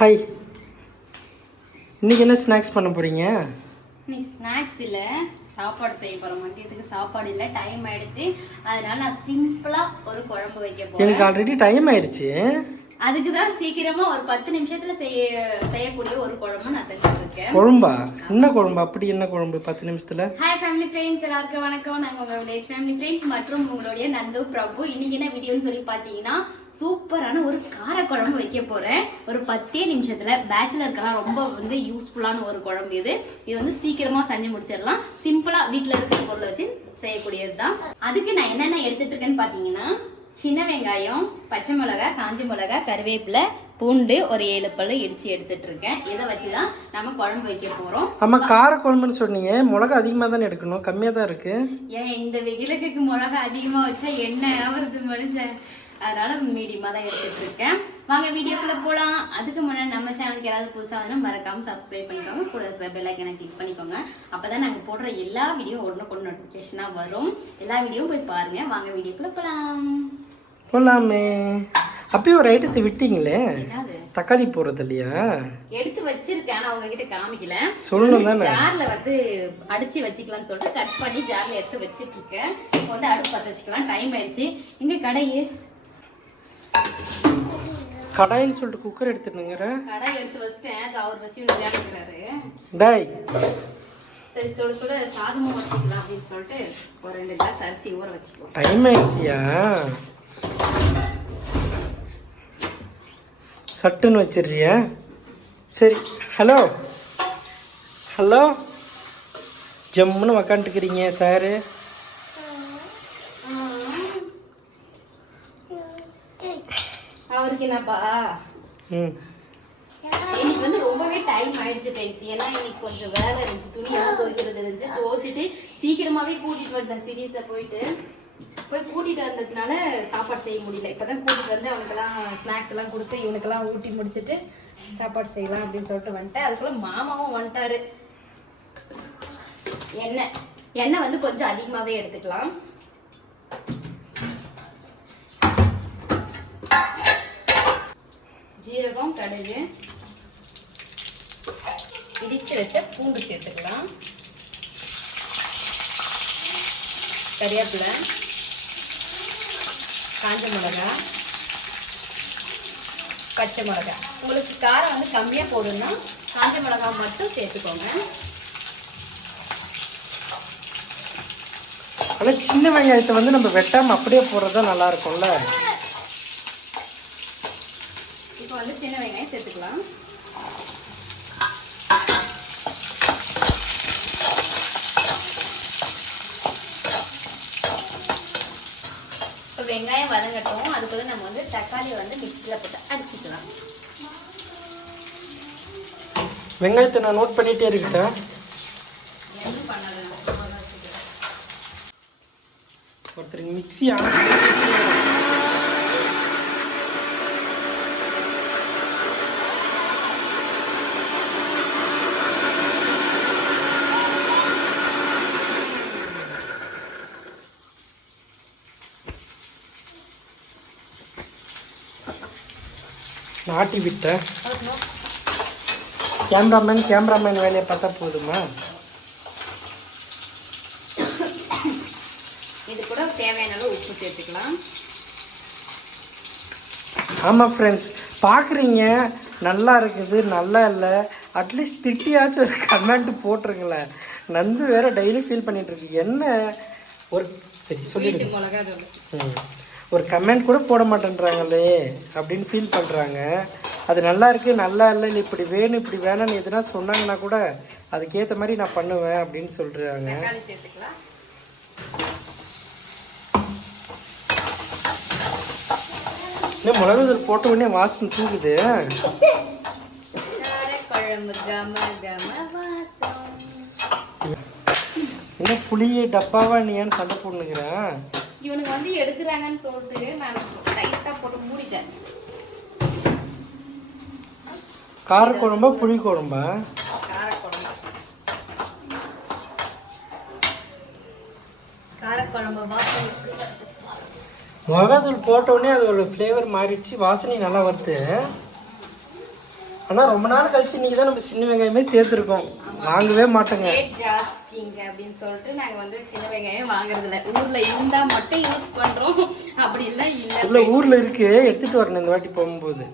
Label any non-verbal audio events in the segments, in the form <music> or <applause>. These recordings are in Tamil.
ஹாய் இன்னைக்கு என்ன ஸ்நாக்ஸ் பண்ண போறீங்க? இன்னைக்கு ஸ்நாக்ஸ் இல்லை. சாப்பாடு செய்ய போகிறோம் மதியத்துக்கு சாப்பாடு இல்லை. டைம் ஆயிடுச்சு. அதனால நான் சிம்பிளாக ஒரு குழம்பு வைக்க எனக்கு போகிறேன் ஆல்ரெடி டைம் ஆயிடுச்சு. அதுக்கு தான் சீக்கிரமா ஒரு பத்து நிமிஷத்துல செய்ய செய்யக்கூடிய ஒரு குழம்பு நான் செஞ்சுட்டு இருக்கேன் குழம்பா? என்ன குழம்பு? அப்படி என்ன குழம்பு பத்து நிமிஷத்துல? ஹாய் ஃபேமிலி ஃப்ரெண்ட்ஸ் எல்லாருக்கும் வணக்கம். நாங்கள் உங்களுடைய ஃபேமிலி ஃப்ரெண்ட்ஸ் மற்றும் உங்களுடைய நந்து பிரபு. இன்னைக்கு என்ன வீடியோன்னு சொல்லி பார்த்தீங்கன்னா சூப்பரான ஒரு காரக்குழம்பு வைக்க போறேன். ஒரு பத்தே நிமிஷத்துல பேச்சுலருக்கெல்லாம் ரொம்ப வந்து யூஸ்ஃபுல்லான ஒரு குழம்பு இது. இது வந்து சீக்கிரமா செஞ்சு முடிச்சிடலாம். சிம்பிளா வீட்டில் இருக்கிற பொருளை வச்சு செய்யக்கூடியது தான் அதுக்கு நான் என்னென்ன எடுத்துட்டு இருக்கேன்னு பார்த்தீங்கன்னா சின்ன வெங்காயம் பச்சை மிளகாய் காஞ்ச மிளகாய் கருவேப்பிலை பூண்டு ஒரு ஏழு பல்லு இடிச்சு எடுத்துட்டு இருக்கேன் இதை வச்சு தான் நம்ம குழம்பு வைக்க போறோம். ஆமா கார குழம்புன்னு சொன்னீங்க. மிளகா அதிகமாக தானே எடுக்கணும்? கம்மியாக தான் இருக்கு. ஏன் இந்த வெயிலுக்கு மிளகா அதிகமா வச்சா என்ன ஆவறது மனுஷன்? அதனால மீடியமா தான் எடுத்துட்டு இருக்கேன் வாங்க வீடியோக்குள்ள போலாம். அதுக்கு முன்னாடி நம்ம சேனலுக்கு யாராவது புதுசா வந்து மறக்காம சப்ஸ்கிரைப் பண்ணிக்கோங்க. கூட இருக்கிற பெல் ஐக்கனை கிளிக் பண்ணிக்கோங்க. அப்பதான் நாங்க போடுற எல்லா வீடியோ உடனே கொண்டு நோட்டிஃபிகேஷனா வரும். எல்லா வீடியோவும் போய் பாருங்க. வாங்க வீடியோக்குள்ள போலாம். போலாமே. அப்பயே ஒரு ஐட்டத்தை விட்டீங்களே? தக்காளி போடுறது இல்லையா? எடுத்து வச்சிருக்கேன் ஆனா உங்ககிட்ட காமிக்கல. சொல்லணும் தானே. ஜார்ல வந்து அடிச்சு வச்சுக்கலாம்னு சொல்லிட்டு கட் பண்ணி ஜார்ல எடுத்து வச்சிட்டு இருக்கேன் இப்போ வந்து அடுப்பு பத்த வச்சுக்கலாம். டைம் ஆயிடுச்சு. இங்க கடையே? கடாயின்னு சொல்லிட்டு குக்கர் எடுத்துட்டுங்கிற கடை எடுத்து வச்சிட்டேன். அது அவர் வச்சு விளையாடுறாரு டாய். சரி சுட சுட சாதமும் வச்சுக்கலாம் அப்படின்னு சொல்லிட்டு ஒரு ரெண்டு கிளாஸ் அரிசி ஊற வச்சுக்குவோம். டைம் ஆயிடுச்சியா? சட்டுன்னு வச்சிடுறியா? சரி ஹலோ. ஹலோ. ஜம்முன்னு உக்காந்துக்கிறீங்க சாரு. அவருக்கு என்னப்பா? ம். இன்னைக்கு வந்து ரொம்பவே டைம் ஆயிடுச்சு ஃப்ரெண்ட்ஸ் ஏன்னா இன்னைக்கு கொஞ்சம் வேலை இருந்துச்சு துணியெல்லாம் துவைக்கிறது இருந்துச்சு. துவைச்சிட்டு சீக்கிரமாவே கூட்டிட்டு வந்தேன் சீரியஸா போயிட்டு. போய் கூட்டிட்டு வந்ததுனால சாப்பாடு செய்ய முடியல. இப்பதான் கூட்டிட்டு வந்து அவனுக்கெல்லாம் ஸ்நாக்ஸ் எல்லாம் கொடுத்து இவனுக்கெல்லாம் ஊட்டி முடிச்சுட்டு சாப்பாடு செய்யலாம் அப்படின்னு சொல்லிட்டு வந்துட்டேன். அதுக்குள்ள மாமாவும் வந்துட்டாரு. எண்ணெய். எண்ணெய் வந்து கொஞ்சம் அதிகமாகவே எடுத்துக்கலாம். ஜீரகம் கடுகு இடிச்சு வச்ச பூண்டு சேர்த்துக்கலாம். கறிவேப்பிலை. காஞ்ச மிளகா பச்சை மிளகா. உங்களுக்கு காரம் வந்து கம்மியாக போடணும்னா காஞ்ச மிளகா மட்டும் சேர்த்துக்கோங்க. ஆனால் சின்ன வெங்காயத்தை வந்து நம்ம வெட்டாமல் அப்படியே போடுறது நல்லா இருக்கும்ல? இப்போ வந்து சின்ன வெங்காயம் சேர்த்துக்கலாம். வெங்காயம் வதங்கட்டும். அதுக்குள்ள நம்ம வந்து தக்காளி வந்து மிக்ஸியில் போட்டு அடிச்சுக்கலாம். வெங்காயத்தை நான் நோட் பண்ணிகிட்டே பண்ணலை ஒருத்தருக்கு மிக்ஸி ஆன் நாட்டி விட்டேன் கேமராமேன் கேமராமேன் வேலையை பார்த்தா போதுமா? இது கூட தேவையான அளவு உப்பு சேர்த்துக்கலாம். ஆமாம் ஃப்ரெண்ட்ஸ் பார்க்குறீங்க நல்லா இருக்குது நல்லா இல்லை. அட்லீஸ்ட் திட்டியாச்சும் ஒரு கமெண்ட் போட்டுருங்களேன். நந்து வேற டெய்லி ஃபீல் பண்ணிட்டு இருக்கு. என்ன? ஒரு சரி சொல்லிடுங்க. வீட்டு மிளகா ம். ஒரு கமெண்ட் கூட போட மாட்டேன்றாங்களே அப்படின்னு ஃபீல் பண்ணுறாங்க அது நல்லா இருக்கு நல்லா இல்லை இல்லை இப்படி வேணும் இப்படி வேணும்னு எதுனா சொன்னாங்கன்னா கூட அதுக்கேற்ற மாதிரி நான் பண்ணுவேன் அப்படின்னு சொல்கிறாங்க இன்னும் மிளகு தூள் போட்ட உடனே வாசனை தூக்குது. என்ன புளியை டப்பாவா நீ ஏன்னு சண்டை போட்டுக்கிறேன் இவனுக்கு வந்து எடுக்கிறாங்கன்னு சொல்லிட்டு நான் டைட்டா போட்டு மூடிட்டேன். காரக்குழம்பா புளி குழம்பா காரக்குழம்பு. காரக்குழம்பு வாசம் மிளகாத்தூள் போட்ட உடனே அதோட ஃப்ளேவர் மாறிடுச்சு. வாசனை நல்லா வருது. ஆனால் ரொம்ப நாள் கழிச்சு இன்னைக்கு தான் நம்ம சின்ன வெங்காயமே சேர்த்துருக்கோம். வாங்கவே மாட்டோங்க. ஜாஸ்திங்க அப்படின்னு சொல்லிட்டு நாங்க வந்து சின்ன வெங்காயம் வாங்குறது இல்ல ஊர்ல இருந்தா மட்டும் யூஸ் பண்றோம். அப்படி இல்ல. உள்ள ஊரில் இருக்கு. எடுத்துட்டு வரணும் இந்த வாட்டி போகும்போது.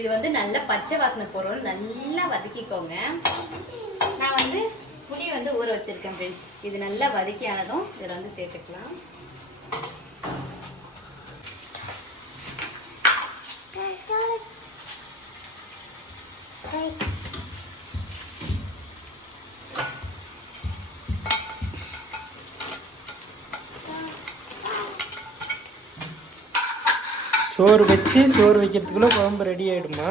இது வந்து நல்ல பச்சை வாசனை பொருள். நல்லா வதக்கிக்கோங்க. நான் வந்து புளி வந்து ஊற வச்சிருக்கேன் ஃப்ரெண்ட்ஸ் இது நல்லா வதக்கி ஆனதும் இதில் வந்து சேர்த்துக்கலாம். சோறு வச்சு சோறு வைக்கிறதுக்குள்ள குழம்பு ரெடி ஆயிடுமா?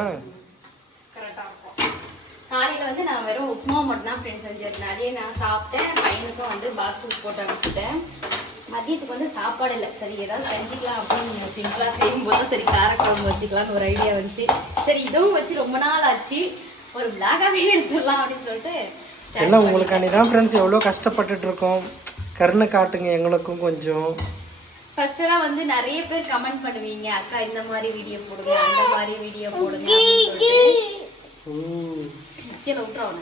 காலையில் வந்து நான் வெறும் உப்புமா மட்டும் தான் ஃப்ரெண்ட்ஸ் செஞ்சிருந்தேன். அதே நான் சாப்பிட்டேன் பையனுக்கும் வந்து பாக்ஸுக்கு போட்டு அனுப்பிச்சிட்டேன். மதியத்துக்கு வந்து சாப்பாடு இல்லை. சரி ஏதாவது செஞ்சுக்கலாம் அப்படின்னு சிம்பிளாக செய்யும்போது சரி காரக்குழம்பு வச்சுக்கலாம்னு ஒரு ஐடியா வந்துச்சு. சரி இதுவும் வச்சு ரொம்ப நாள் ஆச்சு. ஒரு பிளாகாகவே எடுத்துடலாம் அப்படின்னு சொல்லிட்டு எல்லாம் உங்களுக்காண்டி தான் ஃப்ரெண்ட்ஸ் எவ்வளோ கஷ்டப்பட்டுட்டு இருக்கோம். கருணை காட்டுங்க எங்களுக்கும் கொஞ்சம். ஃபர்ஸ்ட் எல்லாம் வந்து நிறைய பேர் கமெண்ட் பண்ணுவீங்க. அக்கா இந்த மாதிரி வீடியோ போடுங்க அந்த மாதிரி வீடியோ போடுங்க அப்படின்னு சொல்லிட்டு. ம். கீழே விட்டுறவன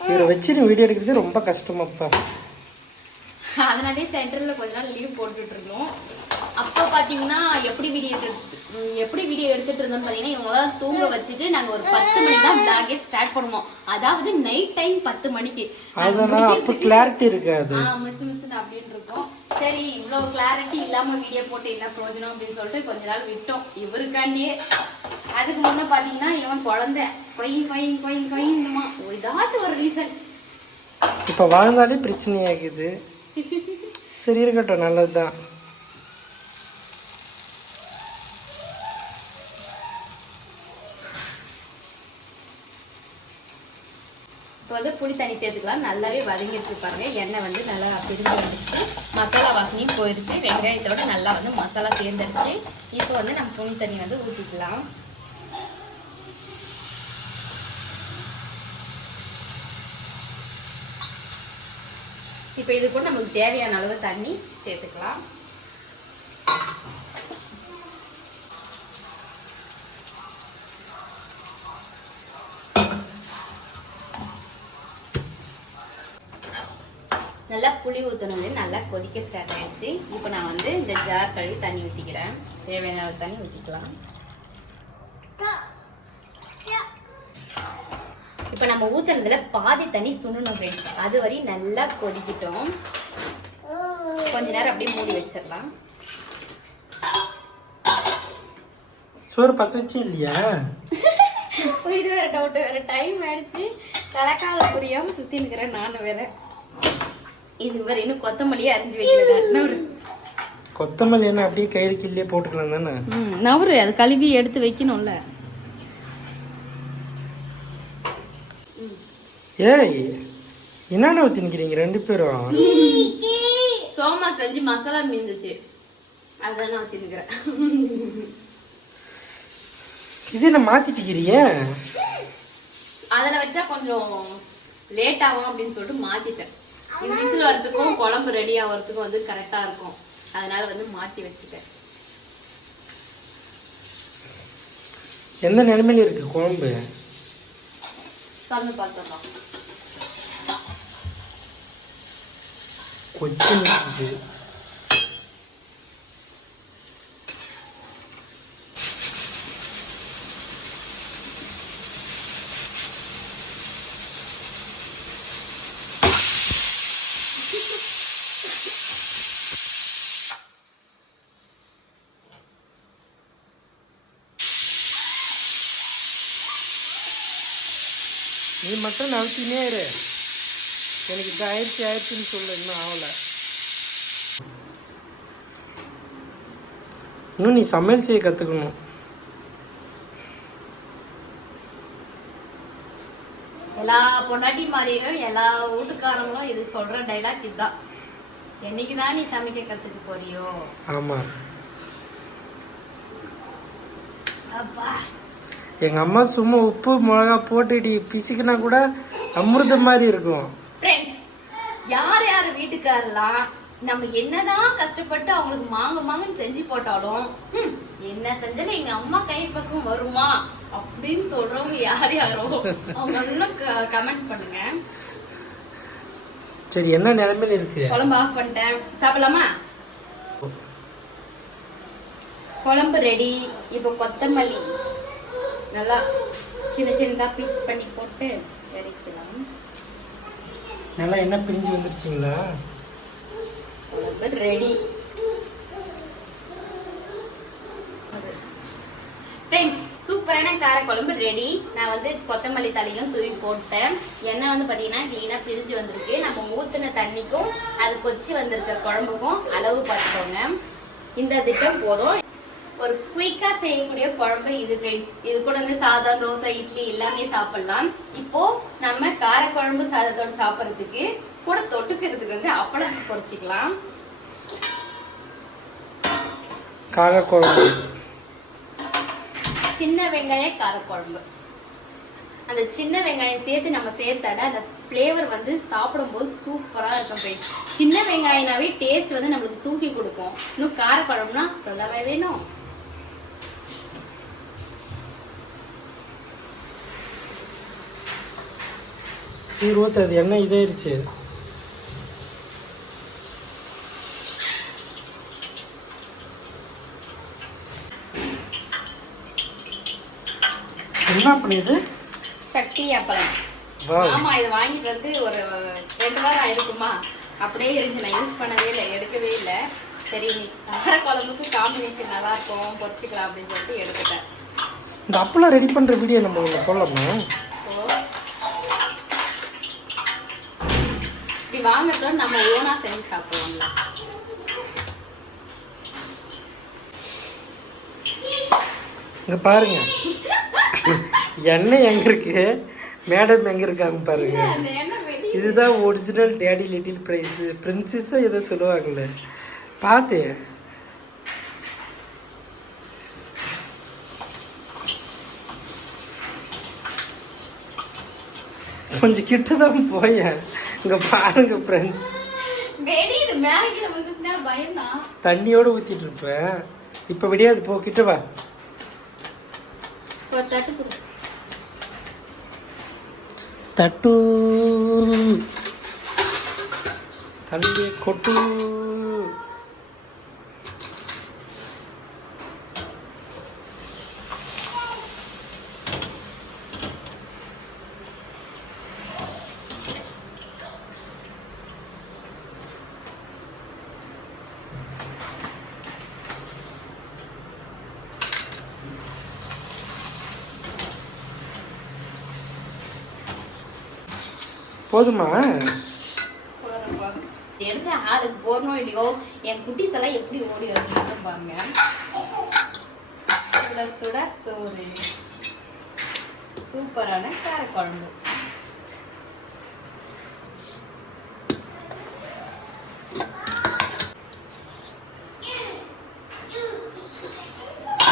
இவரை வச்சு நீ வீடியோ எடுக்கிறது ரொம்ப கஷ்டமாப்பா. அதனாலே சென்டர்ல கொஞ்ச நாள் லீவ் போட்டுட்டு இருந்தோம் அப்போ பாத்தீங்கன்னா எப்படி வீடியோ எப்படி வீடியோ எடுத்துட்டு இருந்தோம்னு பாத்தீங்கன்னா இவங்க எல்லாம் தூங்க வச்சுட்டு நாங்க ஒரு பத்து மணிக்கு தான் பிளாகே ஸ்டார்ட் பண்ணுவோம். அதாவது நைட் டைம் பத்து மணிக்கு. அப்போ கிளாரிட்டி இருக்காது. மிஸ் மிஸ் அப்படின்னு இருக்கோம் சரி இவ்வளவு கிளாரிட்டி இல்லாம வீடியோ போட்டு என்ன பிரயோஜனம் அப்படின்னு சொல்லிட்டு கொஞ்ச நாள் விட்டோம். இவருக்காண்டியே அதுக்கு முன்ன பாத்தீங்கன்னா இவன் குழந்தை. கொயின் கொயின் கொயின் கொயின்மா ஏதாச்சும் ஒரு ரீசன் இப்போ வாழ்ந்தாலே பிரச்சனையாகுது. சரி இருக்கட்டும். நல்லது தான் இப்போ வந்து புளி தண்ணி சேர்த்துக்கலாம். நல்லாவே வதங்கிட்டு பாருங்க. எண்ணெய் வந்து நல்லா பிரிஞ்சு வந்துடுச்சு. மசாலா வாசனையும் போயிடுச்சு. வெங்காயத்தோடு நல்லா வந்து மசாலா சேர்ந்துடுச்சு. இப்போ வந்து நம்ம புளி தண்ணி வந்து ஊற்றிக்கலாம் இப்போ இது கூட நமக்கு தேவையான அளவு தண்ணி சேர்த்துக்கலாம். நல்லா புளி ஊற்றணுது நல்லா கொதிக்க ஸ்டார்ட் ஆயிடுச்சு. இப்போ நான் வந்து இந்த ஜார் கழுவி தண்ணி ஊற்றிக்கிறேன் தேவையான அளவு தண்ணி ஊற்றிக்கலாம் இப்போ நம்ம ஊத்துனதுல பாதி தண்ணி சுண்டணும் ஃப்ரெண்ட்ஸ் அது வரையும் நல்லா கொதிக்கிட்டோம். கொஞ்ச நேரம் அப்படியே மூடி வச்சிடலாம். சோறு பற்ற வச்சு இல்லையா <laughs> இது வேற டவுட் வேற டைம் ஆயிடுச்சு. தலைக்கால புரியாம சுத்தி நிக்கிறேன் நானும் வேற. இது வேற இன்னும் கொத்தமல்லியே அரிஞ்சு நவரு கொத்தமல்லி என்ன அப்படியே கயிறு கிள்ளியே போட்டுக்கலாம் தானே? ம் நவரு அது கழுவி எடுத்து வைக்கணும்ல. ஏய் என்னென்ன ஊற்றி நிற்கிறீங்க ரெண்டு பேரும் சோமா செஞ்சு மசாலா மீந்துச்சு அதான் நான் வச்சுருக்கிறேன் இது என்ன மாற்றிட்டுக்கிறிய அதில் வச்சா கொஞ்சம் லேட் ஆகும் அப்படின்னு சொல்லிட்டு மாத்திட்டேன். இது விசில் வரதுக்கும் குழம்பு ரெடி ஆகிறதுக்கும் வந்து கரெக்டாக இருக்கும். அதனால வந்து மாற்றி வச்சுட்டேன். எந்த நிலைமையில இருக்கு குழம்பு? கலந்து பார்த்துடலாம் கொச்சு மட்டும் நவுத்தினே இரு. எனக்கு இது ஆயிடுச்சு ஆயிடுச்சுன்னு சொல்லு இன்னும் ஆகலை. இன்னும் நீ சமையல் செய்ய கற்றுக்கணும் எல்லா பொண்டாட்டி மாதிரியும் எல்லா வீட்டுக்காரங்களும் இது சொல்ற டைலாக் இதுதான். என்னைக்கு தான் நீ சமைக்க கத்துக்க போறியோ? ஆமாம் அப்பா. எங்கள் அம்மா சும்மா உப்பு மிளகா போட்டுடி பிசிக்கினா கூட அமிர்தம் மாதிரி இருக்கும். யார் யார் வீட்டுக்காரெல்லாம் நம்ம என்னதான் கஷ்டப்பட்டு அவங்களுக்கு மாங்க மாங்கன்னு செஞ்சு போட்டாலும் என்ன செஞ்சாலும் எங்க அம்மா கை பக்கம் வருமா? அப்படின்னு சொல்றவங்க யார் யாரோ அவங்க கமெண்ட் பண்ணுங்க. சரி என்ன நிலைமையில இருக்கு? குழம்பு ஆஃப் பண்ணிட்டேன். சாப்பிடலாமா? குழம்பு ரெடி இப்போ கொத்தமல்லி. நல்லா சின்ன சின்னதா பீஸ் பண்ணி போட்டு இறக்கலாம் நல்லா என்ன பிரிஞ்சு வந்துருச்சுங்களா? ரெடி ஃப்ரெண்ட்ஸ் சூப்பரான கார குழம்பு ரெடி நான் வந்து கொத்தமல்லி தலையும் தூவி போட்டேன். எண்ணெய் வந்து பார்த்தீங்கன்னா க்ளீனாக பிரிஞ்சு வந்திருக்கு. நம்ம ஊற்றின தண்ணிக்கும் அது கொச்சி வந்திருக்க குழம்புக்கும் அளவு பார்த்துக்கோங்க. இந்த திட்டம் போதும். ஒரு குயிக்காக செய்யக்கூடிய குழம்பு இது ஃப்ரெண்ட்ஸ் இது கூட வந்து சாதம் தோசை இட்லி எல்லாமே சாப்பிடலாம். இப்போ நம்ம கார குழம்பு சாதத்தோட சாப்பிட்றதுக்கு கூட தொட்டுக்கிறதுக்கு வந்து அப்பளம் பொரிச்சிக்கலாம் காக குழம்பு சின்ன வெங்காய காரக்குழம்பு. அந்த சின்ன வெங்காயம் சேர்த்து நம்ம சேர்த்தாட அந்த ஃப்ளேவர் வந்து சாப்பிடும்போது சூப்பராக இருக்கும் ஃப்ரெண்ட்ஸ் சின்ன வெங்காயம்னாவே டேஸ்ட் வந்து நம்மளுக்கு தூக்கி கொடுக்கும். இன்னும் காரக்குழம்புனா சொல்லவே வேணும். சீர் அது என்ன இதாயிருச்சு? என்ன பண்ணுது சக்தி அப்பளம். ஆமா இது வாங்கிட்டு வந்து ஒரு ரெண்டு வாரம் ஆயிருக்குமா? அப்படியே இருந்துச்சு. நான் யூஸ் பண்ணவே இல்லை எடுக்கவே இல்லை. சரி நீ காரக்குழம்புக்கு காம்பினேஷன் நல்லா இருக்கும் பொரிச்சுக்கலாம் அப்படின்னு சொல்லிட்டு எடுத்துட்டேன். இந்த அப்பளம் ரெடி பண்ற வீடியோ நம்ம ஒன்று போடலாமா? இப்படி வாங்குறதோட நம்ம ஓனா செஞ்சு சாப்பிடுவோம்ல. இங்க பாருங்க. எண்ணெய் எங்க இருக்கு? மேடம் எங்க இருக்காங்க பாருங்க. இதுதான் ஒரிஜினல் டேடி லிட்டில் பிரைஸ் பிரின்சஸாக ஏதோ சொல்லுவாங்கல்ல. பார்த்து கொஞ்சம் கிட்ட தான் போயேன். இங்கே பாருங்க ஃப்ரெண்ட்ஸ் தண்ணியோடு ஊற்றிட்டு இருப்பேன். இப்போ விடியாது போ கிட்ட வா. தட்டு தண்ணி கொட்டு. போதுமா. எடுத்து ஆளுக்கு போடணும் இல்லையோ? என் குட்டீஸ் எல்லாம் எப்படி ஓடி வருதுன்னு பாருங்க. சுட சுட சோறு. சூப்பரான காரக்குழம்பு.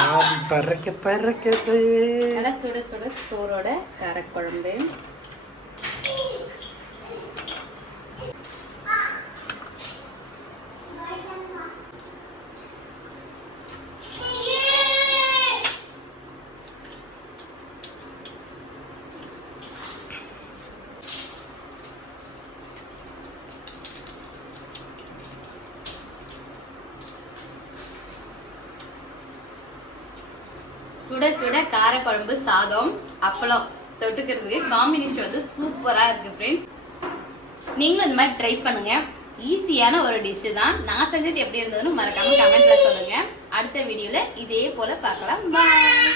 ஆவி பறக்க பறக்குது நல்லா சுட சுட சோறோட காரக்குழம்பு. சுட சுட காரக்குழம்பு சாதம் அப்பளம் தொட்டுக்கிறதுக்கு காம்பினேஷன் வந்து சூப்பராக இருக்குது ஃப்ரெண்ட்ஸ் நீங்களும் இந்த மாதிரி ட்ரை பண்ணுங்க. ஈஸியான ஒரு டிஷ்ஷு தான். நான் செஞ்சது எப்படி இருந்ததுன்னு மறக்காம கமெண்ட்ல சொல்லுங்க. அடுத்த வீடியோல இதே போல பார்க்கலாம். பாய்